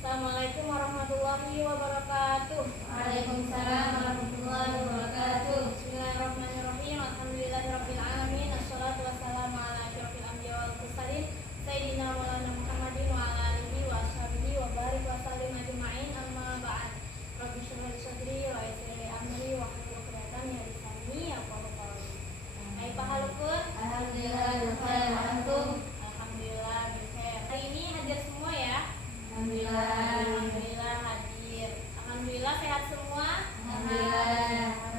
Assalamualaikum warahmatullahi wabarakatuh. Waalaikumsalam warahmatullahi wabarakatuh. Bismillahirrahmanirrahim. Alhamdulillahirabbil alamin. Wassalatu wassalamu ala asyrofil anbiya wal mursalin sayyidina maulana Muhammadin wa ala alihi wa ashabihi wa barik wa sallim ajma'in. Amma ba'd. Rabbi shrah li sadri wa yassir li amri wa hlul 'uqdatam min lisani yafqahu qawli. Hai pahalukun. Alhamdulillah bil khair wa antum. Alhamdulillah bil khair. Hari ini hadir semua ya. Alhamdulillah. Hadir. Alhamdulillah sehat semua.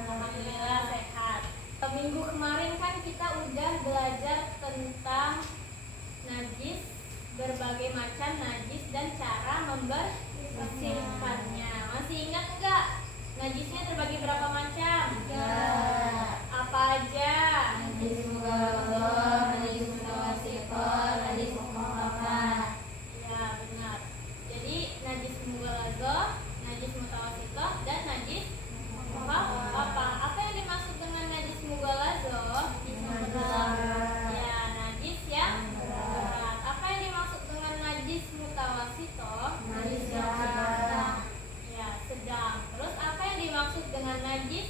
Alhamdulillah sehat. Minggu kemarin kan kita udah belajar tentang najis, berbagai macam najis dan cara membersihkannya. Masih ingat enggak? Najisnya terbagi berapa macam? Apa aja? Najis mughalladhah, najis mutawassithah, najis mukhafafah. Ya, benar. Jadi najis mughalladhah, najis mutawassithah dan najis mukhafafah. Apa yang dimaksud dengan najis mughalladhah? Ya, najis yang berat. Apa yang dimaksud dengan najis mutawassithah? Najis yang sedang. Ya, sedang. Terus apa yang dimaksud dengan najis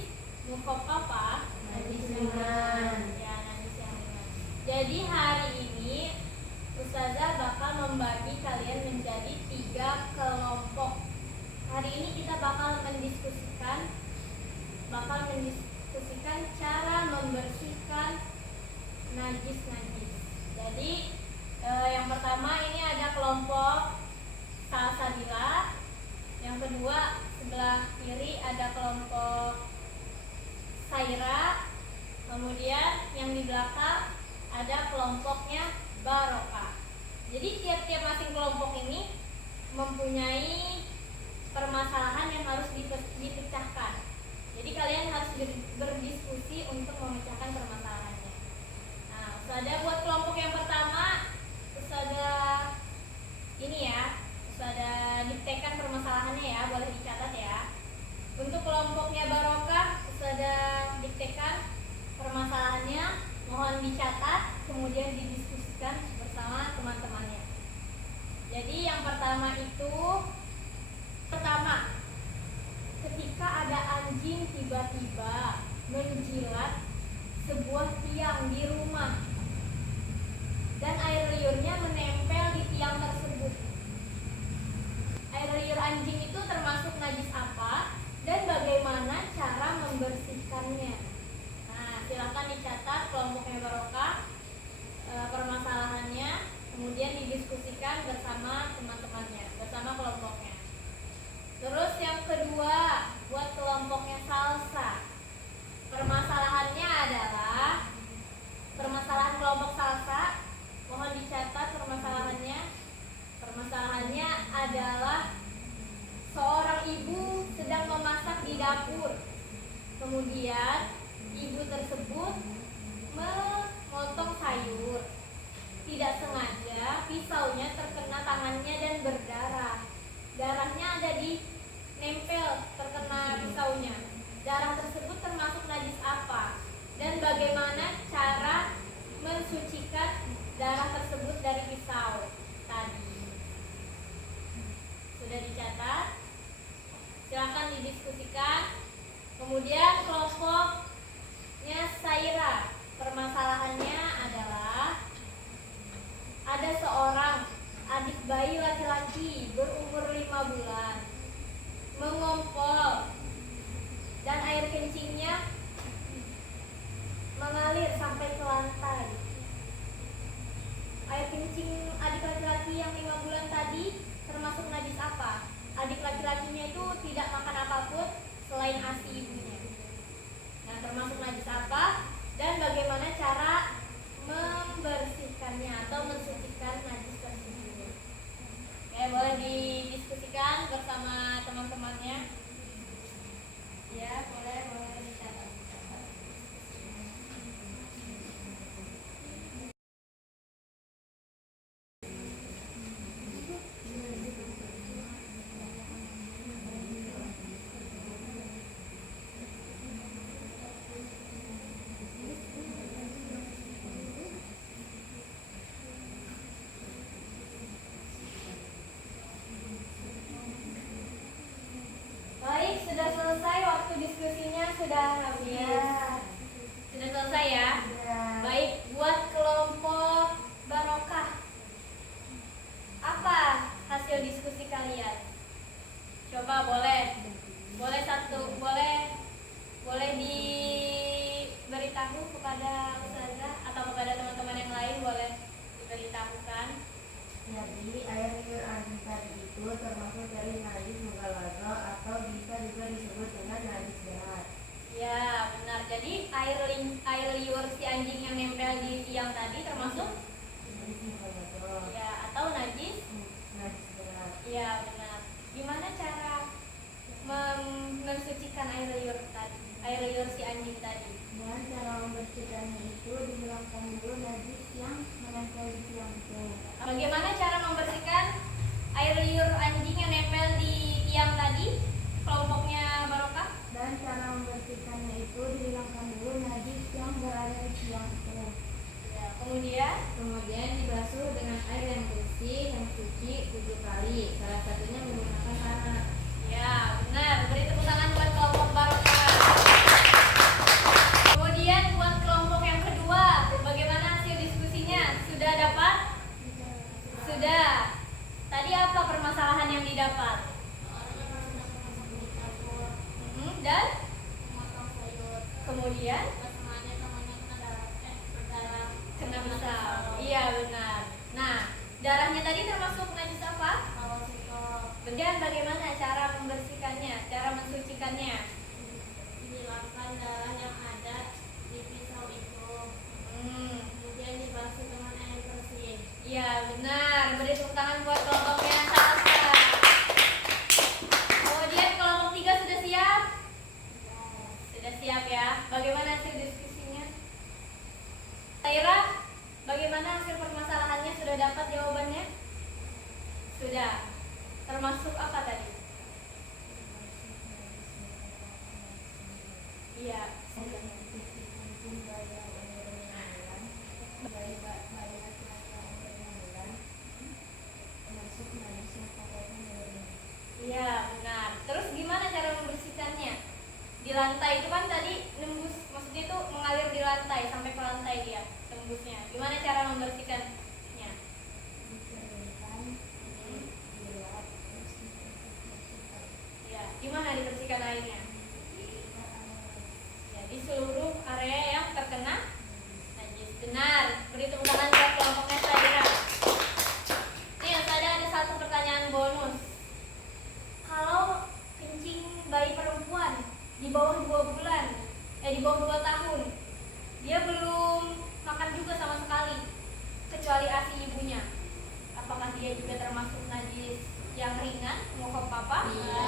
mukhafafah? Najis ringan. Ya, najis yang ringan. Jadi hari ini Ustazah bakal membagi kalian menjadi 3 kelompok. Hari ini kita bakal mendiskusikan cara membersihkan najis-najis. Jadi yang pertama ini ada kelompok salsabila. Yang kedua sebelah kiri ada kelompok saira. Kemudian yang di belakang ada kelompoknya barokah. Jadi tiap-tiap masing kelompok ini mempunyai permasalahan yang harus dipecahkan. Jadi kalian harus berdiskusi untuk memecahkan permasalahannya. Nah, Ustazah buat kelompok yang pertama, Ustazah ini ya, Ustazah diktekan permasalahannya ya, boleh dicatat ya. Untuk kelompoknya barokah, Ustazah diktekan permasalahannya, mohon dicatat, kemudian didiskusikan bersama teman-temannya. Jadi yang pertama ketika ada anjing tiba-tiba menjilat sebuah tiang di rumah dan air liurnya menempel di tiang tersebut. Air liur anjing itu termasuk najis apa dan bagaimana cara membersihkannya? Nah, silakan dicatat kelompoknya barokah permasalahannya, kemudian didiskusikan bersama teman-temannya, bersama kelompoknya. Terus yang kedua buat kelompoknya salsa, permasalahannya adalah permasalahan kelompok salsa, mohon dicatat permasalahannya. Permasalahannya adalah seorang ibu sedang memasak di dapur. Kemudian ibu tersebut memotong sayur. Tidak sengaja pisaunya terkena tangannya dan berdarah. Darahnya ada di nempel terkena pisaunya. Darah tersebut termasuk najis apa? Dan bagaimana cara mensucikan darah tersebut dari pisau tadi? Sudah dicatat? Silakan didiskusikan. Kemudian kelompoknya saira, permasalahannya adalah ada seorang adik bayi laki-laki berumur 5 bulan mengompol dan air kencingnya mengalir sampai ke lantai. Air kencing adik laki-laki yang 5 bulan tadi termasuk najis apa? Adik laki-lakinya itu tidak makan apapun selain ASI ibunya. Nah, termasuk najis apa dan bagaimana cara membersihkannya atau mensucikan najis tersebut? Oke, boleh didiskusikan bersama teman-temannya. Ya, boleh dicatat. sudah habis. Ya. Sudah selesai ya? Ya. Baik, buat kelompok barokah. Apa hasil diskusi kalian? Coba boleh satu, boleh diberitahu kepada ustazah atau kepada teman-teman yang lain, boleh diberitahukan. Jadi air liur anjing tadi itu termasuk dari najis mughaladzah atau bisa juga disebut dengan najis berat. Ya, benar. Jadi air liur si anjing yang nempel di tiang tadi termasuk Najis mughaladzah. ya atau najis. Najis berat. Ya, benar. Gimana cara mensucikan air liur tadi? Air liur si anjing tadi. Dan cara membersihkannya itu dihilangkan dulu najis yang menempel di tiang itu. Bagaimana cara membersihkan air liur anjing yang nempel di tiang tadi? Kelompoknya barokah. Dan cara membersihkannya itu dihilangkan dulu najis yang berada di tiang itu. Ya, Kemudian dibasuh dengan air yang bersih yang suci 7 kali. Salah satunya menggunakan tanah. ya benar. Beri tepuk tangan buat kelompok barokah. Kemudian buat kelompok yang kedua, bagaimana hasil diskusinya? Sudah dapat? Sudah. Tadi apa permasalahan yang didapat? Dan kemudian kena misal. Iya benar. Nah, darahnya tadi termasuk najis apa? Dan bagaimana cara membersihkannya, cara mensucikannya? Dihilangkan darah yang ada di pisau itu. Kemudian dibasuh dengan air bersih. Iya benar. Beri tepuk tangan buat kelompoknya Salsa. Kemudian kelompok 3 sudah siap? Sudah siap ya. Bagaimana hasil diskusinya? Taira, bagaimana hasil permasalahannya? Sudah dapat jawabannya? Sudah. Termasuk apa tadi? Iya. Iya benar. Terus gimana cara membersihkannya? Di lantai itu kan tadi nembus, maksudnya itu mengalir di lantai sampai ke lantai dia tembusnya. Gimana cara membersihkannya? Ya, gimana dibersihkan airnya? Ya, di seluruh area yang terkena najis. Benar. Beri tepuk tangan buat kelompoknya Sadira. Nih, tadi ada satu pertanyaan bonus. Kalau kencing bayi perempuan di bawah 2 bulan, di bawah 2 tahun, dia belum makan juga sama sekali, kecuali ASI ibunya. Apakah dia juga termasuk najis yang ringan, mukop papa? Iya.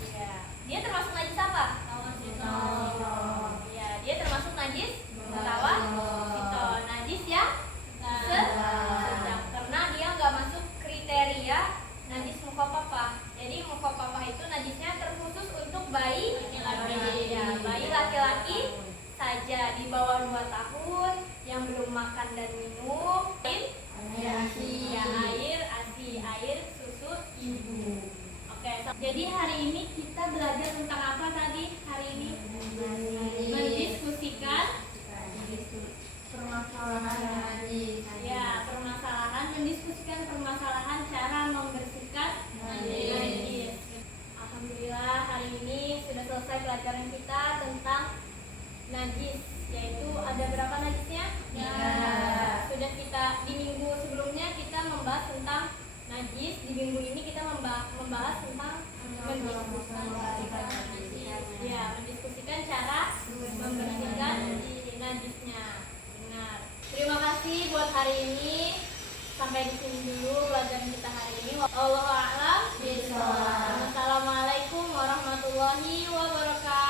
Iya. Dia termasuk najis apa? Iya, dia termasuk najis tawar. Itu najis ya? Sedang. Karena dia nggak masuk kriteria najis mukopapa. Jadi mukopapa itu najisnya terkhusus untuk bayi laki-laki. Ya, bayi laki-laki saja di bawah 2 tahun yang belum makan dan minum. Air ASI. Ya, air ASI, air susu ibu. Oke, jadi hari ini kita belajar tentang apa tadi? Hari ini mendiskusikan permasalahan najis. ya permasalahan, mendiskusikan permasalahan cara membersihkan najis. Alhamdulillah hari ini sudah selesai pelajaran kita tentang najis, yaitu ada berapa najisnya? Ya. Sudah kita di minggu sebelumnya kita membahas tentang najis, di minggu ini kita membahas tentang mendiskusikan cara membersihkan najisnya. Benar. Terima kasih buat hari ini. Sampai di sini dulu pelajaran kita hari ini. Wallahu a'lam bishawab. Assalamualaikum warahmatullahi wabarakatuh.